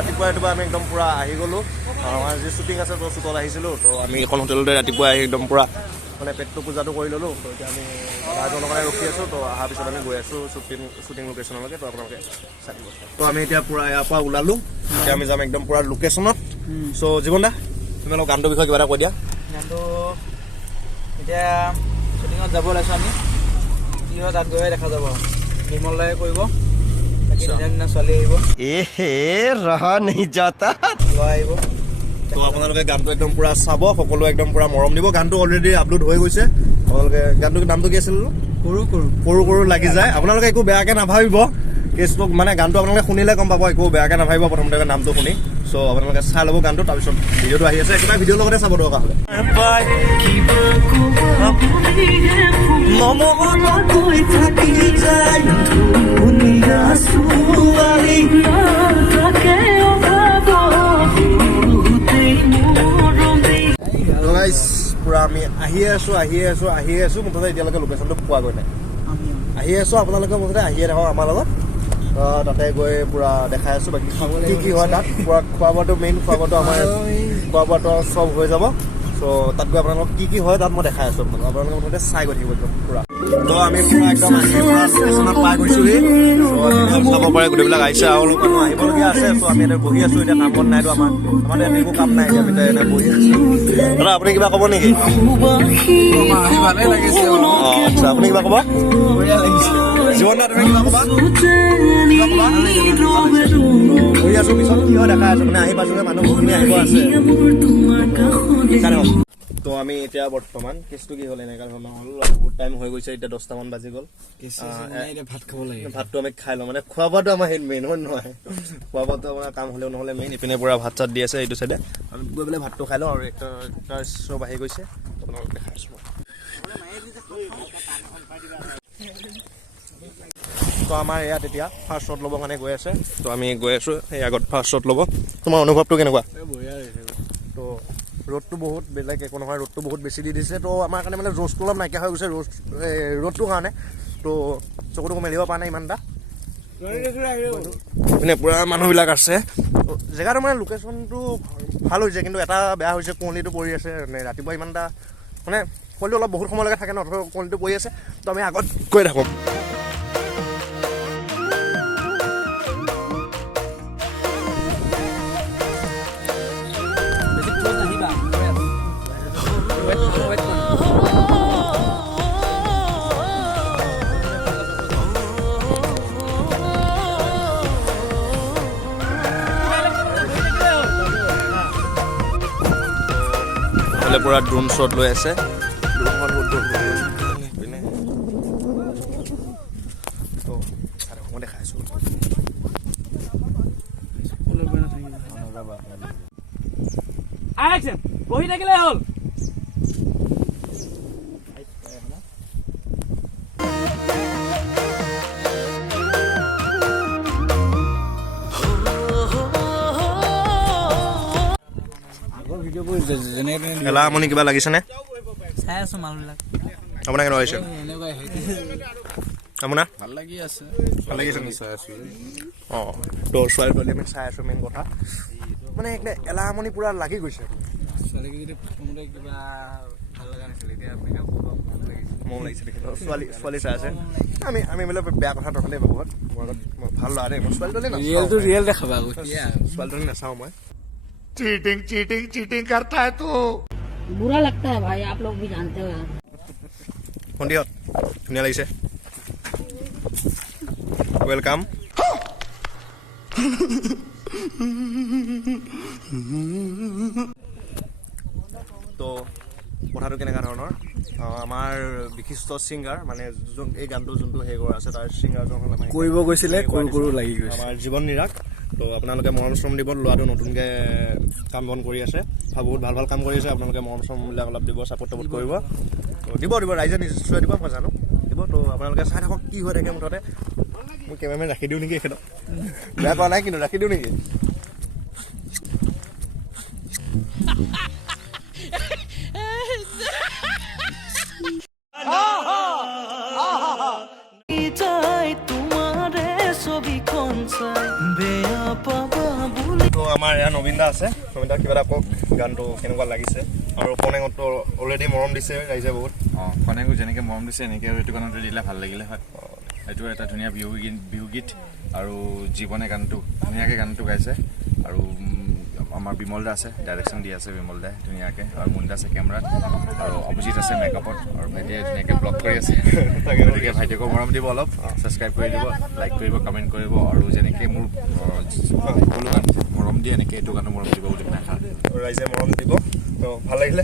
ৰাতিপুৱা আমি একদম পুৰা আহি গ'লোঁ আমাৰ যি শ্বুটিং আছে তো শ্বুটত আহিছিলোঁ তো আমি এখন হোটেলতে ৰাতিপুৱা আহি একদম পুৰা মানে পেটটো পূজাটো কৰি ল'লোঁ তো এতিয়া আমি দাদাজনৰ কাৰণে ৰখি আছোঁ তো অহাৰ পিছত আমি গৈ আছোঁ শ্বুটিং লোকেশ্যনলৈকে তো আপোনালোকে চাই দিব তো আমি এতিয়া পুৰা ইয়াৰ পৰা ওলালোঁ এতিয়া আমি যাম একদম পুৰা লোকেশ্যনত চ' জীৱন দা তুমি অলপ গানটোৰ বিষয়ে কিবা এটা কৈ দিয়া গানটো এতিয়া শ্বুটিঙত যাব ওলাইছোঁ আমি কি হয় তাত গৈ দেখা যাব নিৰ্মল দায়ে কৰিব বাকী দিনা ছোৱালী আহিব ৰহা নেহি যাতা ল'ৰা আহিব তো আপোনালোকে গানটো একদম পুৰা চাব সকলোৱে একদম পুৰা মৰম দিব গানটো অলৰেডি আপলোড হৈ গৈছে আপোনালোকে গানটোৰ নামটো কি আছিল কৰু লাগি যায় আপোনালোকে একো বেয়াকৈ নাভাবিব কেছটো মানে গানটো আপোনালোকে শুনিলে গম পাব একো বেয়াকৈ নাভাবিব প্ৰথমতে নামটো শুনি চ' আপোনালোকে চাই ল'ব গানটো তাৰপিছত ভিডিঅ'টো আহি আছে একেটা ভিডিঅ'ৰ লগতে চাব দৰকাৰ হ'লে পুৰা আমি আহিয়ে আছোঁ মুঠতে এতিয়ালৈকে লোকেশ্যনটো পোৱাগৈ নাই আহি আছোঁ আপোনালোকে মুঠতে আহিয়ে থাকক আমাৰ লগত তাতে গৈ পুৰা দেখাই আছোঁ বাকী কি হয় তাত পুৰা খোৱা বোৱাটো মেইন খোৱা বোৱাটো আমাৰ খোৱা বোৱাটো চব হৈ যাব চ' তাত গৈ আপোনালোকক কি হয় তাত মই দেখাই আছোঁ আপোনালোকে মুঠতে চাই গৈ থাকিব একদম পুৰা তো আমি পুৰা একদম ষ্টেচনত পাই গৈছোঁহি চাব পাৰে গোটেইবিলাক আহিছে আৰু অলপ মানুহ আহিবলগীয়া আছে চ' আমি এতিয়া বহি আছোঁ এতিয়া কাম বন নাইতো আমাৰ ইয়াত একো কাম নাই এতিয়া আমি এনে বহি আছোঁ দাদা আপুনি কিবা ক'ব নেকি ভালেই লাগিছে আচ্ছা আপুনি কিবা ক'ব জীৱন দা তুমি কিবা ক'বা বহি আছোঁ পিছত কি হয় দেখাই আছোঁ মানে আহি পাইছোঁ যে মানুহ বহুখিনি আহিব আছে তো আমি এতিয়া বৰ্তমান কেছটো কি হ'ল এনেকুৱা ধৰণৰ হ'ল বহুত টাইম হৈ গৈছে এতিয়া 10টামান বাজি গ'ল ভাত খাব লাগে ভাতটো আমি খাই লওঁ মানে খোৱা বোৱাটো আমাৰ সেই মেইন হয় নহয় খোৱা বোৱাটো আমাৰ কাম হ'লেও নহ'লে মেইন ইপিনে পুৰা ভাত চাত দি আছে এইটো চাইডে আমি গৈ পেলাই ভাতটো খাই লওঁ আৰু একটা চব আহি গৈছে আপোনালোক দেখাই আছোঁ তো আমাৰ ইয়াত এতিয়া ফাৰ্ষ্ট শ্বট ল'বৰ কাৰণে গৈ আছে তো আমি গৈ আছোঁ সেই আগত ফাৰ্ষ্ট শ্বট ল'ব তোমাৰ অনুভৱটো কেনেকুৱা তো ৰ'দটো বহুত বেলেগ একো নহয় ৰ'দটো বহুত বেছি দি দিছে তো আমাৰ কাৰণে মানে ৰ'দটো অলপ নাইকিয়া হৈ গৈছে ৰ'দটোৰ কাৰণে তো চকুটো মেলিব পৰা নাই ইমান এটা মানে পুৰা মানুহবিলাক আছে জেগাটো মানে লোকেশ্যনটো ভাল হৈছে কিন্তু এটা বেয়া হৈছে কুঁৱলীটো পৰি আছে ৰাতিপুৱা ইমান এটা মানে কুঁৱলীটো অলপ বহুত সময়লৈকে থাকে ন কুঁৱলীটো পৰি আছে তো আমি আগত গৈ থাকোঁ পুৰা ড্ৰোন শ্বট লৈ আছে মই দেখাই আছোঁ বহি থাকিলে হ'ল এলামনি কিবা লাগিছেনে চাই আছোঁ মানুহবিলাক আপোনাৰ কেনেকুৱা হৈছে আপোনাৰ ভাল লাগি আছে ভাল লাগিছে চাই আছোঁ অঁ তো ছোৱালী তোৱালী আমি চাই আছোঁ মেইন কথা মানে একদম এলামনি পূৰা লাগি গৈছে ছোৱালীকেইটা প্ৰথমতে কিবা ভাল লগা নাছিলে এতিয়া মেকআপ মৰম লাগিছে দেখি ছোৱালী চাই আছে আমি বোলে বেয়া কথা নহ'লে বহুত ভাল ল'ৰা দেই মই ছোৱালী তোৱালী ৰিয়েলটো ৰিয়েল দেখাবা ছোৱালী তোৱালী নাচাওঁ মই चीटिंग करता है तू बुरा लगता है भाई आप लोग भी जानते हो यार সন্ধিয়াত ধুনীয়া লাগিছে ৱেলকাম তো কথাটো কেনেকুৱা ধৰণৰ আমাৰ বিশিষ্ট ছিংগাৰ মানে এই গানটো যোনটো হেৰি কৰা আছে তাৰ ছিংগাৰজন হ'ল আমাৰ কৰিব গৈছিলে কৰু লাগি গৈছে আমাৰ জীৱন নিৰাগ তো আপোনালোকে মৰম চৰম দিব ল'ৰাটো নতুনকৈ কাম বন কৰি আছে বহুত ভাল কাম কৰি আছে আপোনালোকে মৰম চৰমবিলাক অলপ দিব ছাপোৰ্ট কৰিব তো দিব ৰাইজে নিশ্চয় দিব মই জানো দিব তো আপোনালোকে চাই থাকক কি হৈ থাকে মুঠতে মই কেমেৰামেন ৰাখি দিওঁ নেকি এখেতক বেয়া পোৱা নাই কিন্তু ৰাখি দিওঁ নেকি তো আমাৰ এয়া নবীন দা আছে নবীন দা কিবা এটা কওক গানটো কেনেকুৱা লাগিছে আৰু কনেঙতো অলৰেডি মৰম দিছে ৰাইজে বহুত কনেঙো যেনেকৈ মৰম দিছে এনেকৈ আৰু এইটো গানটো দিলে ভাল লাগিলে হয় এইটো এটা ধুনীয়া বিহু গীত আৰু জীৱনে গানটো ধুনীয়াকৈ গানটো গাইছে আৰু আমাৰ বিমল দা আছে ডাইৰেকশ্যন দি আছে বিমল দাই ধুনীয়াকৈ আৰু মুন্দা আছে কেমেৰাত আৰু অভিজিত আছে মেকআপত আৰু ভাইটিয়ে ধুনীয়াকৈ ব্লগ কৰি আছে গতিকে ভাইটিকো মৰম দিব অলপ ছাবস্ক্ৰাইব কৰি দিব লাইক কৰিব কমেণ্ট কৰিব আৰু যেনেকৈ মোৰ সকলো গান মৰম দিয়ে এনেকৈ এইটো গানো মৰম দিব বুলি আশা ৰাইজে মৰম দিব তো ভাল লাগিলে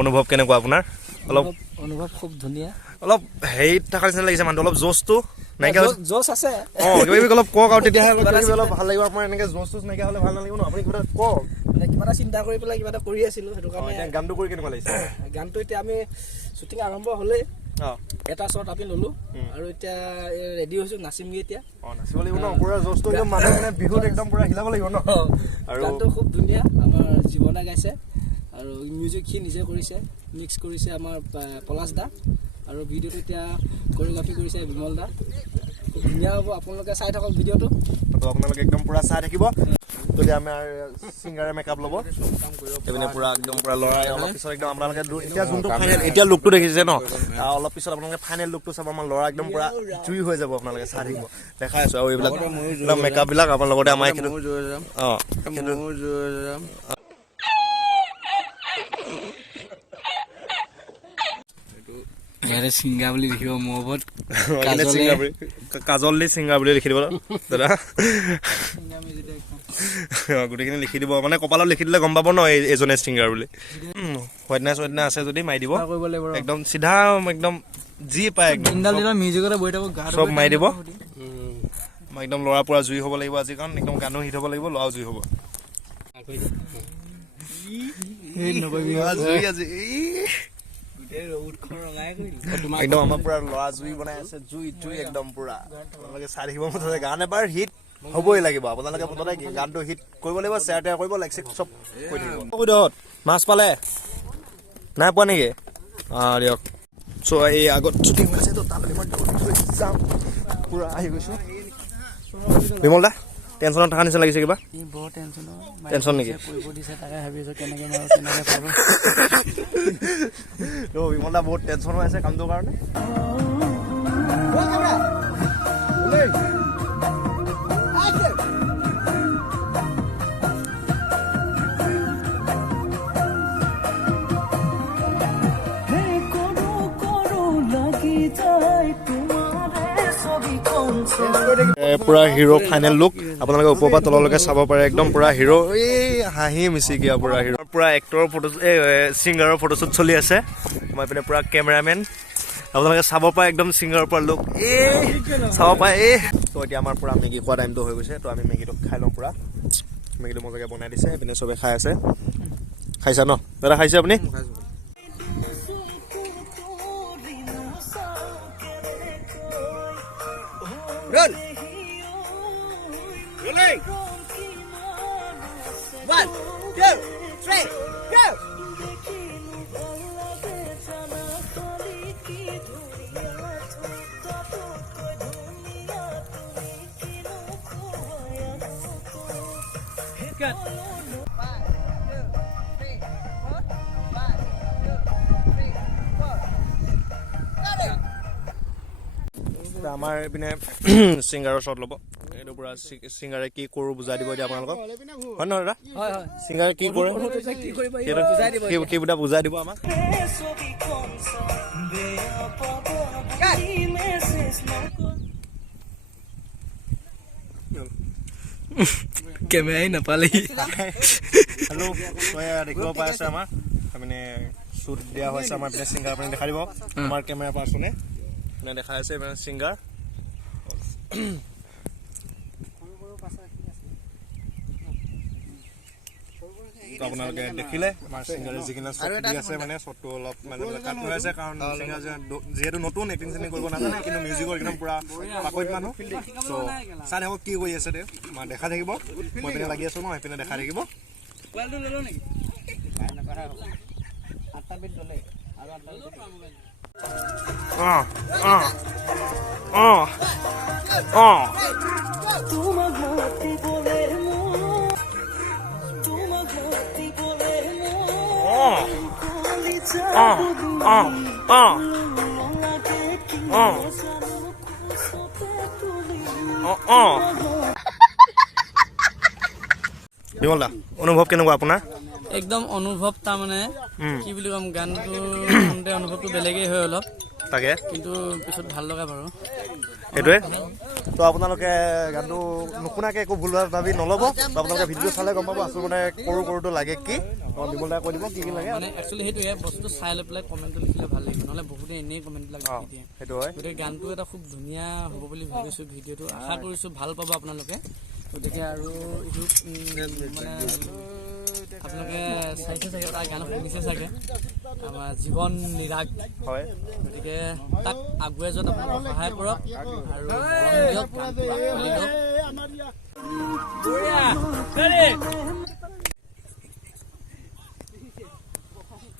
অনুভৱ কেনেকুৱা আপোনাৰ অলপ অনুভৱ খুব ধুনীয়া অলপ হেৰিত থকা নিচিনা লাগিছে মানুহটো অলপ জোচটো নাইকিয়া হৈছে জোচ আছে কিবা কিবি অলপ কওক আৰু তেতিয়াহে অলপ ভাল লাগিব আপোনাৰ এনেকৈ জোচ চোচ নাইকিয়া হ'লে ভাল নালাগিব ন আপুনি কিবা এটা কওক মানে কিবা এটা চিন্তা কৰি পেলাই কিবা এটা কৰি আছিলোঁ সেইটো কাৰণে গানটো কৰি কেনেকুৱা লাগিছে গানটো এতিয়া আমি শ্বুটিং আৰম্ভ হ'লেই অঁ এটা শ্বট আমি ল'লোঁ আৰু এতিয়া ৰেডি হৈছোঁ নাচিমগৈ এতিয়া নাচিব লাগিব ন পুৰা জোচটো একদম মানুহ মানে বিহুত একদম পুৰা হিলাব লাগিব ন আৰু গানটো খুব ধুনীয়া আমাৰ জীৱনে গাইছে আৰু মিউজিক সি নিজে কৰিছে মিক্স কৰিছে আমাৰ পলাশ দা আৰু ভিডিঅ'টো এতিয়া কোৰিঅ'গ্ৰাফি কৰিছে বিমল দা খুব ধুনীয়া হ'ব আপোনালোকে চাই থাকক ভিডিঅ'টো তো আপোনালোকে একদম পুৰা চাই থাকিব যদি আমাৰ ছিংগাৰে মেকআপ ল'ব এইপিনে পুৰা একদম পুৰা ল'ৰাই অলপ পিছত একদম আপোনালোকে এতিয়া যোনটো ফাইনেল এতিয়া লুকটো দেখিছে ন অলপ পিছত আপোনালোকে ফাইনেল লুকটো চাব আমাৰ ল'ৰা একদম পুৰা জুই হৈ যাব আপোনালোকে চাই থাকিব দেখাই আছোঁ আৰু এইবিলাক একদম মেকআপবিলাক আপোনাৰ লগতে আমাৰ এইখিনি অঁ ইয়াৰে ছিংগাৰ বুলি লিখিব মোৰ ওপৰত কাজল দি ছিংগাৰ বুলি লিখি দিব দাদা গোটেইখিনি লিখি দিব মানে কপালত লিখি দিলে গম পাব ন এজনে ছিংগাৰ বুলি হোৱাইটনাছ আছে যদি মাৰি দিব একদম চিধা একদম যি পায় একদম মিউজিকতে বহি থাকোঁ চব মাৰি দিব একদম ল'ৰা পুৰা জুই হ'ব লাগিব আজি কাৰণ একদম গানো হিট হ'ব লাগিব ল'ৰাও জুই হ'ব একদম আমাৰ পুৰা ল'ৰা জুই বনাই আছে জুই একদম পুৰা আপোনালোকে চাই থাকিব মুঠতে গান এবাৰ হিট হ'বই লাগিব আপোনালোকে মুঠতে গানটো হিট কৰিব লাগিব শ্বেয়াৰ টেয়াৰ কৰিব লাইক চব কৰি থাকিব মাছ পালে নাই পোৱা নেকি দিয়ক চ' এই আগত শ্বুটিং হৈ আছে তো তালৈ মই যাম পুৰা আহি গৈছোঁ বিমল দা টেনশ্যনত থকা নিচিনা লাগিছে কিবা বৰ টেনশ্যন নেকি কৰিব দিছে তাকে ভাবিছোঁ কেনেকৈ পাব বিমল দা বহুত টেনশ্যন হৈ আছে কামটোৰ কাৰণে পুৰা হিৰো ফাইনেল লুক আপোনালোকে ওপৰৰ পৰা তললৈকে চাব পাৰে একদম পুৰা হিৰো এই হাঁহি মিচিকিয়া পুৰা হিৰো পুৰা এক্টৰৰ ফটো ছিংগাৰৰ ফটোশ্বুট চলি আছে মই পিনে পুৰা কেমেৰামেন আপোনালোকে চাব পাৰে একদম ছিংগাৰৰ পৰা লুক চাব পাৰে তো এতিয়া আমাৰ পুৰা মেগী খোৱা টাইমটো হৈ গৈছে তো আমি মেগীটো খাই লওঁ পুৰা মেগীটো মজাকৈ বনাই দিছে এইপিনে চবে খাই আছে খাইছা ন দাদা খাইছে আপুনি Run! Rolling! 1, 2, 3, go! Good. 5, 2, 3, 4. 5, 2, 3, 4. Got it! আমাৰ এইপিনে ছিংগাৰৰ শ্বট ল'ব এইটো পুৰা ছিংগাৰে কি কৰোঁ বুজাই দিব এতিয়া আপোনালোকক হয় নহয় দাদা ছিংগাৰে কি কৰে সেইবিলাক বুজাই দিব আমাক কেমেৰাই নাপালেহি হেল্ল' দেখিব পাই আছে আমাৰ মানে শ্বুট দিয়া হৈছে আমাৰ পিনে ছিংগাৰ আপুনি দেখাই দিব আমাৰ কেমেৰা পাৰ্চনে মানে দেখাই আছে মানে ছিংগাৰ আপোনালোকে দেখিলে আমাৰ ছিংগাৰে যিখিনি শ্বট দি আছে মানে শ্বটটো অলপ মানে কাট হৈ আছে কাৰণ ছিংগাৰ যিহেতু নতুন এক্টিং চেক্টিং কৰিব নাজানে কিন্তু মিউজিকৰ একদম পুৰা পাকৈত মানুহ চ' চাই থাকক কি কৰি আছে তেওঁ দেখাই থাকিব মই পিনে লাগি আছোঁ ন সেইপিনে দেখাই থাকিব মোবাইলটো ল'লো নেকি আঠটা বিট ল'লে আৰু আঠটা মোবাইল বিমল দা অনুভৱ কেনেকুৱা আপোনাৰ একদম অনুভৱ তাৰমানে কি বুলি ক'ম গানটো শুনোতে অনুভৱটো বেলেগেই হয় অলপ তাকে কিন্তু পিছত ভাল লগা বাৰু সেইটোৱে তো আপোনালোকে গানটো নুশুনাকৈ একো ভুল ভাবি নল'ব তো আপোনালোকে ভিডিঅ' চালে গম পাব আচল মানে কৰোঁটো লাগে কি বিমল দাই কৈ দিব কি লাগে মানে একচুৱেলি সেইটোৱে বস্তুটো চাই লৈ পেলাই কমেণ্টটো লিখিলে ভাল লাগিব নহ'লে বহুতে এনেই কমেণ্টবিলাক লিখি দিয়ে সেইটো হয় গতিকে গানটো এটা খুব ধুনীয়া হ'ব বুলি ভাবিছোঁ ভিডিঅ'টো আশা কৰিছোঁ ভাল পাব আপোনালোকে গতিকে আৰু এইটো মানে আপোনালোকে চাইছে চাগে তাৰ গান শুনিছে চাগে আমাৰ জীৱন নিৰাগ হয় গতিকে তাক আগুৱাই যোৱাত আপোনালোকে সহায় কৰক আৰু মৰম দিয়ক গানটো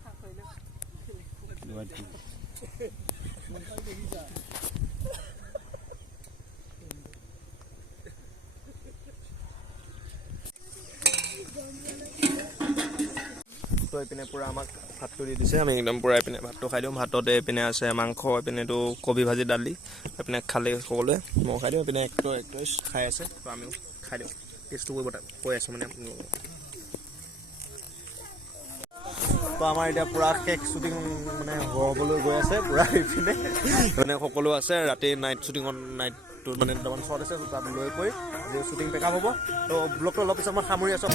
আঁকোৱালি লওক তো এইপিনে পূৰা আমাক ভাতটো দি দিছে আমি একদম পূৰা এইপিনে ভাতটো খাই দিওঁ ভাততে এইপিনে আছে মাংস এইপিনেতো কবি ভাজি দালি এইপিনে খালে সকলোৱে মই খাই দিওঁ এইপিনে এক্টৰ খাই আছে তো আমিও খাই দিওঁ টেষ্টটো কৰিব কৈ আছে মানে তো আমাৰ এতিয়া পূৰা শেষ শ্বুটিং মানে হ'বলৈ গৈ আছে পূৰা এইপিনে মানে সকলো আছে ৰাতি নাইট শ্বুটিঙত নাইটটো মানে দুটামান শ্বট আছে তাত লৈ কৰি আজি শ্বুটিং পেকআপ হ'ব তো ব্লগটো অলপ পিছত মই সামৰি আছোঁ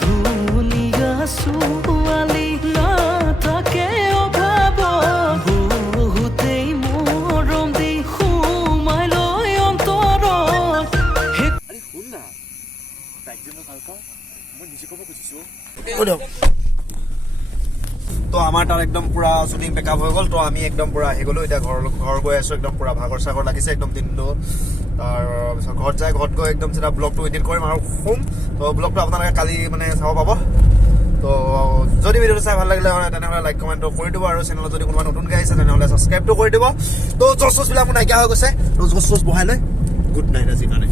তো আমাৰ তাত একদম পুৰা শ্বুটিং পেকআপ হৈ গ'ল তো আমি একদম পুৰা আহি গ'লো এতিয়া ঘৰ গৈ আছোঁ একদম পুৰা ভাগৰ চাগৰ লাগিছে একদম দিনটো তাৰপিছত ঘৰত গৈ একদম চিধা ব্লগটো এডিট কৰিম আৰু শুম তো ব্লগটো আপোনালোকে কালি মানে চাব পাব তো যদি ভিডিঅ'টো চাই ভাল লাগিলে হয় তেনেহ'লে লাইক কমেণ্টটো কৰি দিব আৰু চেনেলত যদি কোনোবা নতুনকৈ আহিছে তেনেহ'লে ছাবস্ক্ৰাইবটো কৰি দিব তো জচ বিলাক মোৰ নাইকিয়া হৈ গৈছে তো জচ বহাই লৈ গুড নাইট আজিৰ কাৰণে